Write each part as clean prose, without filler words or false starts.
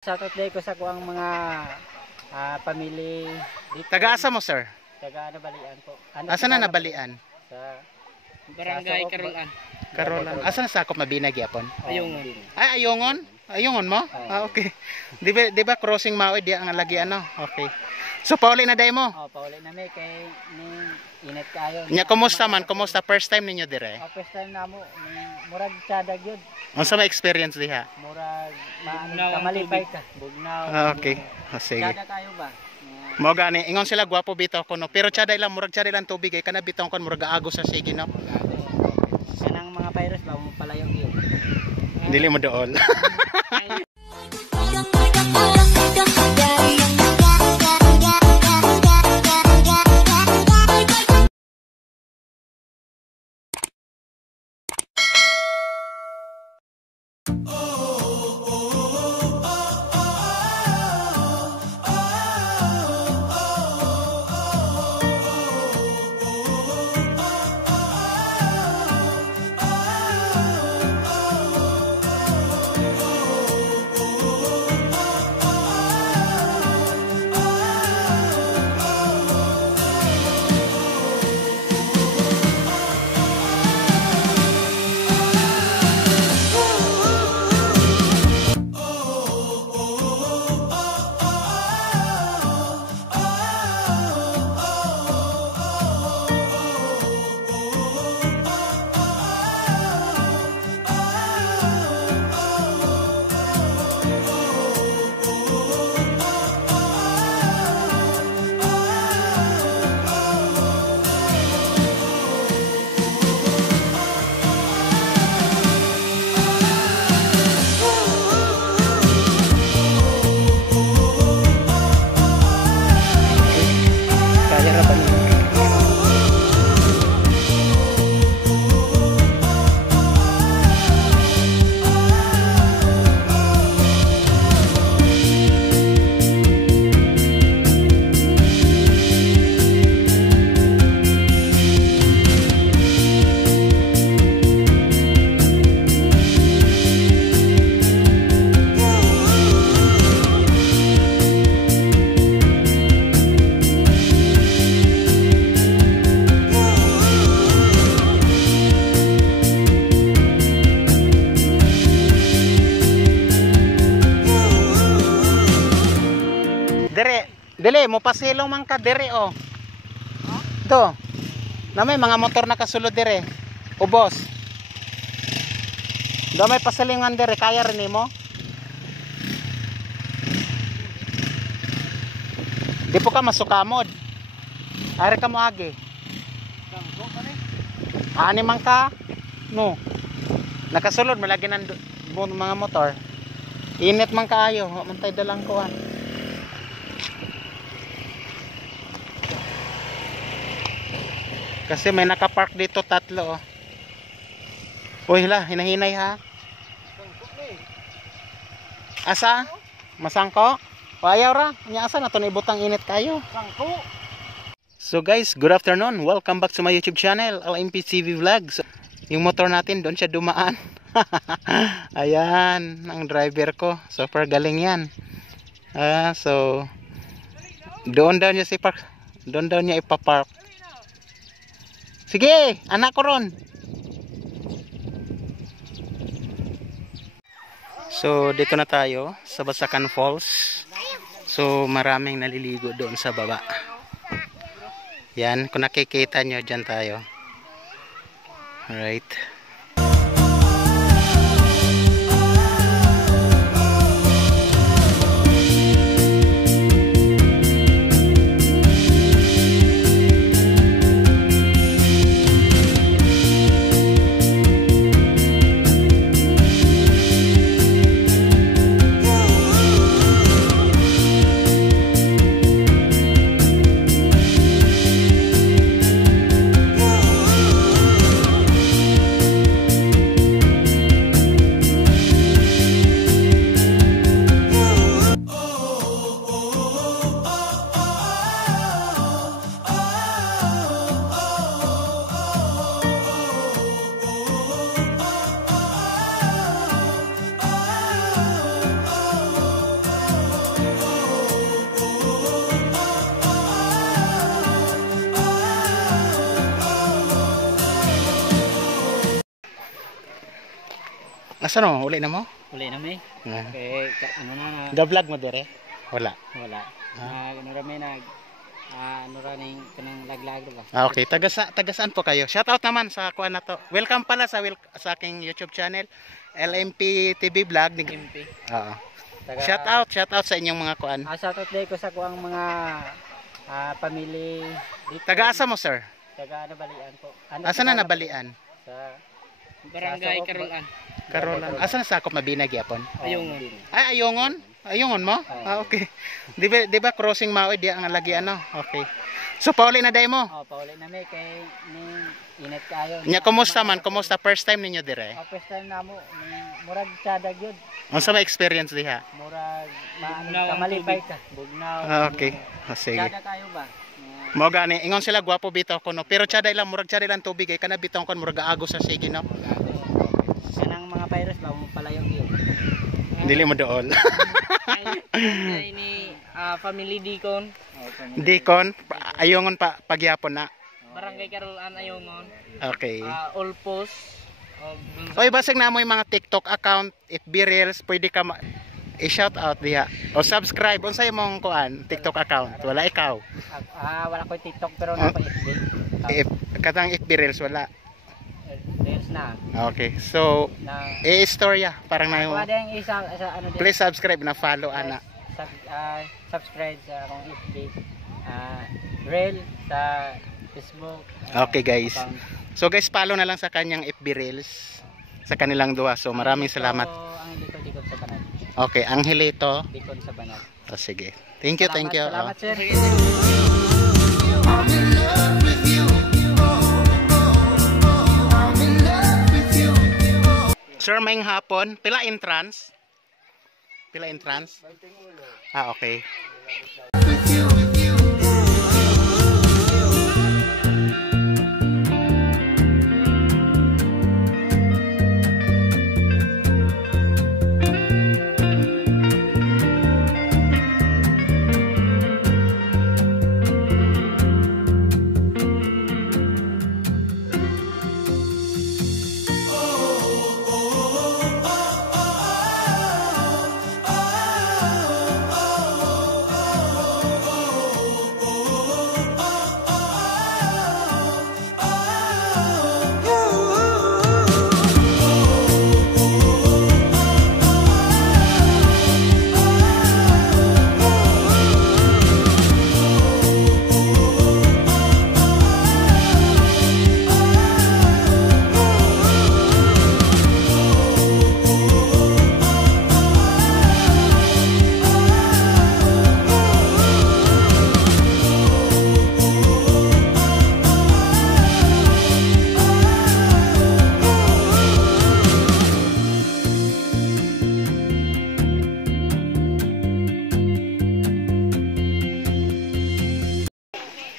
Shoutout day ko sa kuang mga pamili dito. Taga-asa mo, sir? Taga Nabalian po. Asa na Nabalian? Sa Barangay Carolan. Carolan. Asa na sakop Mabinag yapon? Ayungon. Ay, Ayungon? Ayungon mo? Ah, okay. Di ba crossing Maoy di ang lagi ano? Okay. So pauli na day mo? Oh, pauli na may kay ni init kayo. Nya kumusta man? Kumusta first time ninyo dire? First time namo ni murag tiyadag yun. Unsa may experience diha? Murag kamalipay ka. Bugnaw. Ah, okay. Oh, sige. Tiyadag kayo ba? Mo gani ingon sila gwapo bitaw ko no. Pero tiyaday lang murag tiyaday lang tubig ay kana bitaw kon murag agos sa sige no. Kanang mga virus ba mo palayong yun. Dili mo dool. Dili mo pasilong man ka dire oh. Do. Na may mga motor na kasulod dire. Ubos. Do may pasilingan dire kaya rin mo. Di po ka masukamod. Ari ka mo agi. Ani man ka? No. Nakasulod malagi ng mga motor. Init man kaayo, man tay dalang kuan. Kasi may nakapark dito tatlo oh. Uy hala, hinahinay ha. Asa? Masangko? O ayaw ra, nya asa na to ibutang init kayo. Sangko. So guys, good afternoon. Welcome back to my YouTube channel, LMP TV Vlogs. Yung motor natin doon siya dumaan. Ayan, ang driver ko. Super galing yan. So doon daw niya si park. Doon daw niya ipapark. Sige, anak ko ron. So, dito na tayo sa Basakan Falls. So, maraming naliligo doon sa baba. Yan, kung nakikita nyo, dyan tayo. Alright. Asa no? Uli na mo? Uli na may. Ah. Kaya ano na. Ga-vlog mo dire? Wala. Wala. Ano rami ano raning kanang laglag ba? Okay, taga saan po kayo? Shout out naman sa kuan na to. Welcome pala sa aking YouTube channel, LMP TV Vlog. MP. Oo. Shout out sa inyong mga kuan. Shout out day ko sa kuang mga pamili dito. Taga asa mo, sir? Taga Nabalian po. Asa na Nabalian? Sa Barangay Carolan. Karolan. Asa na sakop Mabinag yapon? Ayungon. Ay, Ayungon? Ayungon mo? Ah, okay. Di ba crossing Maoy di ang lagi ano? Okay. So pauli na day mo. pauli na may kay ni init kayo. Nya kumusta man? Kumusta first time ninyo dire? First time namo ni murag tiyadag yun. Unsa may experience diha? Murag Bugnaw ang kamalipay ka. Bugnaw. Ah, okay. Sige. Tiyada kayo ba? Mo gani ingon sila gwapo bitaw ko no. Pero tiyaday lang murag tiyaday lang tubig ay kana bitaw kon murag aago sa sige no. Kanang mga virus ba mo palayo yun. Dili mo dool. Ay ni family Dicon. Dikon Ayungon pa pagyapon na. Barangay Carolan Ayungon. Okay. Olpos. Oy basig na mo yung mga TikTok account, FB Reels, pwede ka i-shout out diha. O subscribe unsa imong kuan TikTok account? Wala ikaw. Wala ko TikTok pero napa FB. Katang FB Reels wala. Reels na. Okay. So istorya parang na Wala ding isa ano din. please subscribe na follow ana. Subscribe sa akong FB. Reel sa Facebook. Okay guys. So guys, follow na lang sa kanyang FB Reels sa kanilang duwa. So maraming salamat. Ang dikon sa Banat. Okay, Angelito. Dikon sa Banat. Oh, sige. Thank you. Salamat sir. Sir, maing hapon. Pila entrance? Pila entrance? Ah, okay.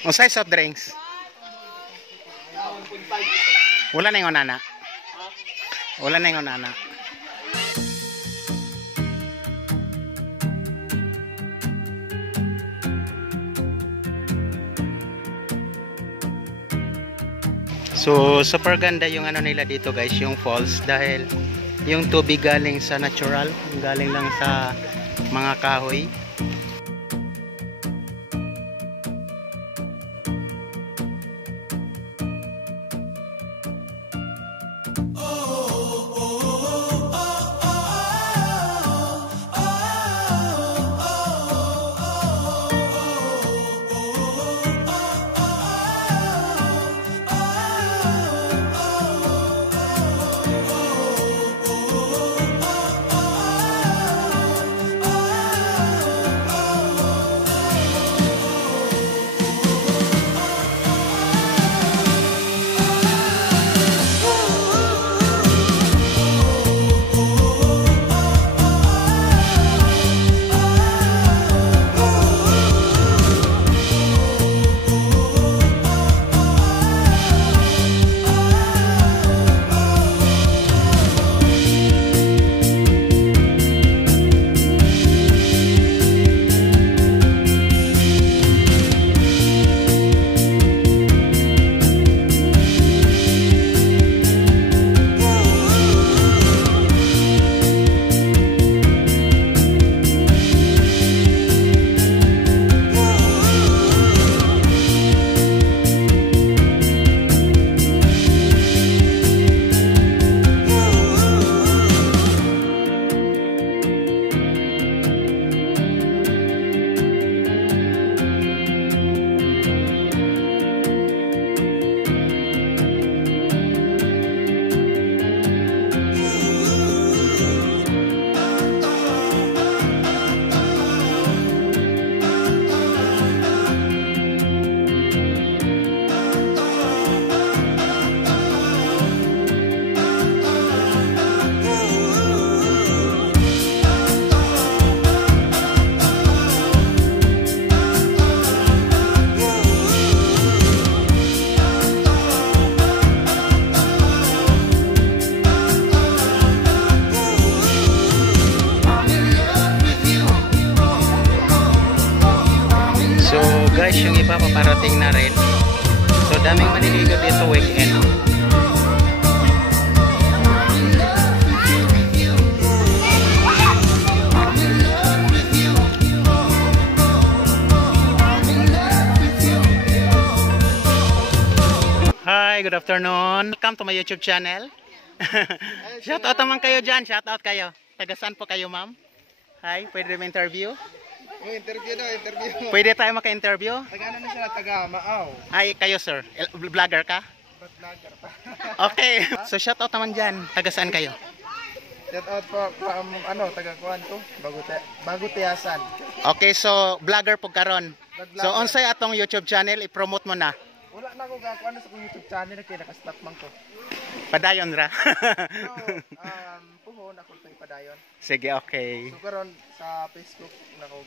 Unsay soft drinks? Wala na yung nana. Wala na yung nana. So super ganda yung ano nila dito guys, yung falls, dahil yung tubig galing sa natural, galing lang sa mga kahoy. guys, yung iba paparating na rin. So daming maniligo dito weekend. Hi, good afternoon. Welcome to my YouTube channel. Shout out naman kayo dyan. Shout out kayo. Taga saan po kayo, ma'am? Hi, pwede rin interview? Interview daw, interview. Pwede tayo maka-interview? Taga ano na siya, taga Maaw. Ay, kayo sir. Vlogger ka? Vlogger pa. Okay. So shout out naman dyan. Taga saan kayo? Shout out po from taga kuan to, Bago Tiyasan. Okay, so vlogger po karon. So unsay atong YouTube channel i-promote mo na? Wala na ako gakuan sa YouTube channel kay naka-stop man ko. Padayon ra. So, puhon ako sa padayon. Sige, okay. So karon sa Facebook nako